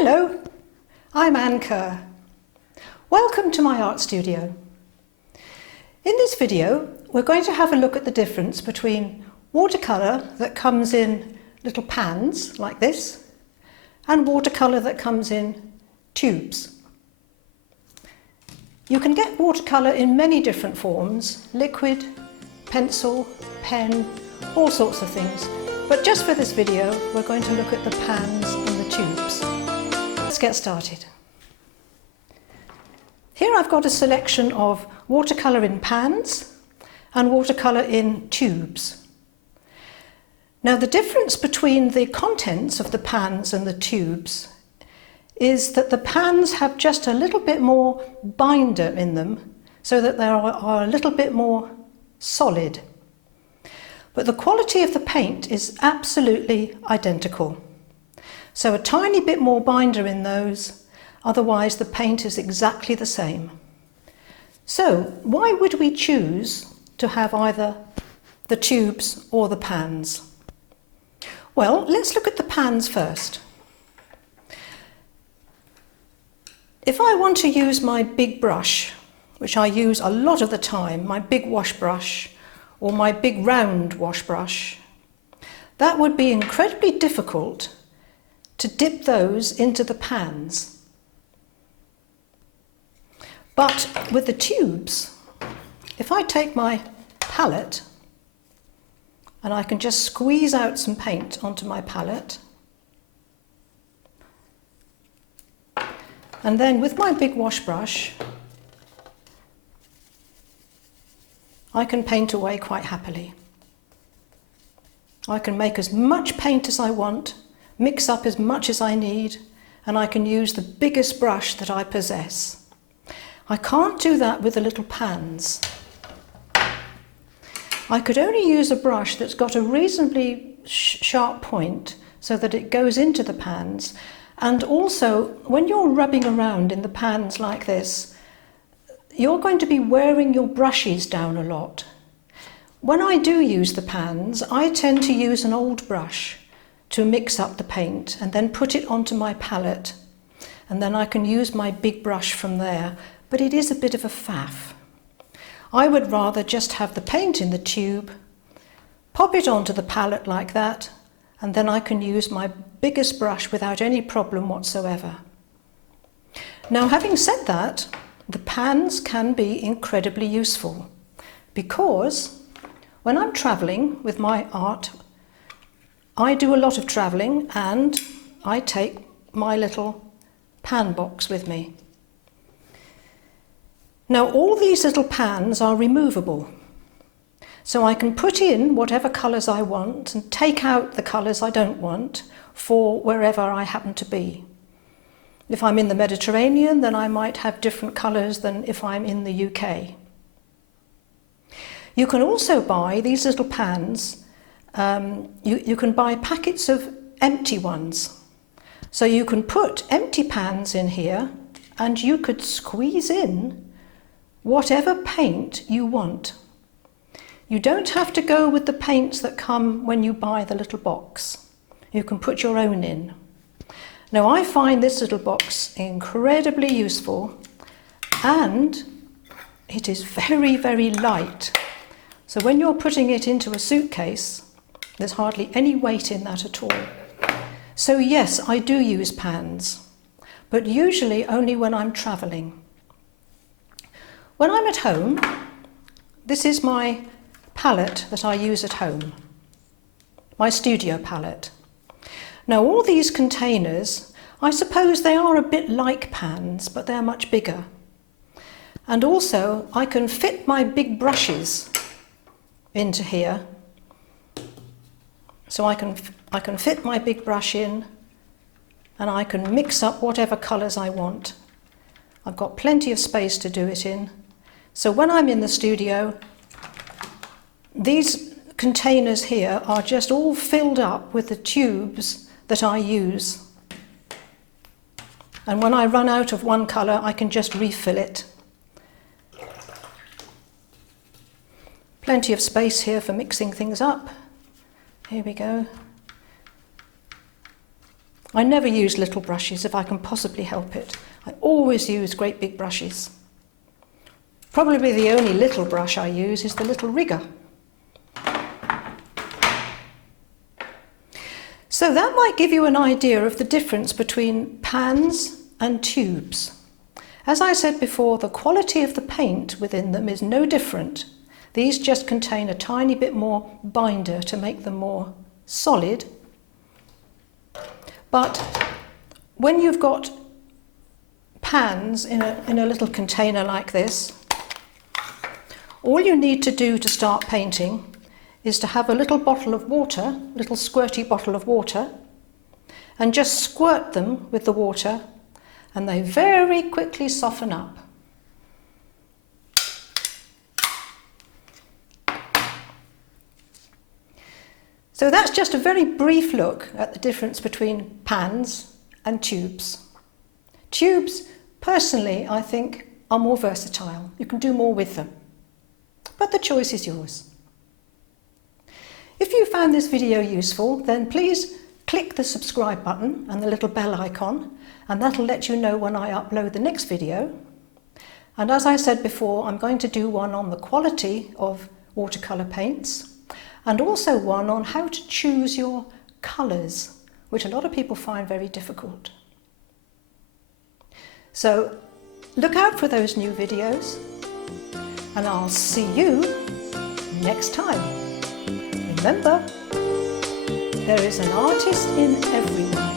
Hello, I'm Kerr. Welcome to my art studio. In this video, we're going to have a look at the difference between watercolour that comes in little pans like this and watercolour that comes in tubes. You can get watercolour in many different forms: liquid, pencil, pen, all sorts of things. But just for this video, we're going to look at the pans and the tubes. Let's get started. Here I've got a selection of watercolour in pans and watercolour in tubes. Now, the difference between the contents of the pans and the tubes is that the pans have just a little bit more binder in them, so that they are a little bit more solid. But the quality of the paint is absolutely identical. So a tiny bit more binder in those, otherwise the paint is exactly the same. So why would we choose to have either the tubes or the pans? Well, let's look at the pans first. If I want to use my big brush, which I use a lot of the time, my big wash brush or my big round wash brush, that would be incredibly difficult to dip those into the pans. But with the tubes, if I take my palette and I can just squeeze out some paint onto my palette, and then with my big wash brush, I can paint away quite happily. I can make as much paint as I want, mix up as much as I need, and I can use the biggest brush that I possess. I can't do that with the little pans. I could only use a brush that's got a reasonably sharp point so that it goes into the pans. And also, when you're rubbing around in the pans like this, you're going to be wearing your brushes down a lot. When I do use the pans, I tend to use an old brush to mix up the paint and then put it onto my palette. And then I can use my big brush from there, but it is a bit of a faff. I would rather just have the paint in the tube, pop it onto the palette like that, and then I can use my biggest brush without any problem whatsoever. Now, having said that, the pans can be incredibly useful because when I'm travelling with my art, I do a lot of travelling and I take my little pan box with me. Now, all these little pans are removable. So I can put in whatever colours I want and take out the colours I don't want for wherever I happen to be. If I'm in the Mediterranean, then I might have different colours than if I'm in the UK. You can also buy these little pans. You can buy packets of empty ones. So you can put empty pans in here and you could squeeze in whatever paint you want. You don't have to go with the paints that come when you buy the little box. You can put your own in. Now, I find this little box incredibly useful and it is very, very light. So when you're putting it into a suitcase, there's hardly any weight in that at all. So yes, I do use pans, but usually only when I'm travelling. When I'm at home, this is my palette that I use at home, my studio palette. Now, all these containers, I suppose they are a bit like pans, but they're much bigger. And also, I can fit my big brushes into here. So I can fit my big brush in and I can mix up whatever colours I want. I've got plenty of space to do it in. So when I'm in the studio, these containers here are just all filled up with the tubes that I use. And when I run out of one colour, I can just refill it. Plenty of space here for mixing things up. Here we go. I never use little brushes if I can possibly help it. I always use great big brushes. Probably the only little brush I use is the little rigger. So that might give you an idea of the difference between pans and tubes. As I said before, the quality of the paint within them is no different. These just contain a tiny bit more binder to make them more solid. But when you've got pans in a little container like this, all you need to do to start painting is to have a little bottle of water, a little squirty bottle of water, and just squirt them with the water, and they very quickly soften up. So that's just a very brief look at the difference between pans and tubes. Tubes, personally, I think, are more versatile. You can do more with them. But the choice is yours. If you found this video useful, then please click the subscribe button and the little bell icon, and that'll let you know when I upload the next video. And as I said before, I'm going to do one on the quality of watercolour paints, and also one on how to choose your colours, which a lot of people find very difficult. So look out for those new videos, and I'll see you next time. Remember, there is an artist in everyone.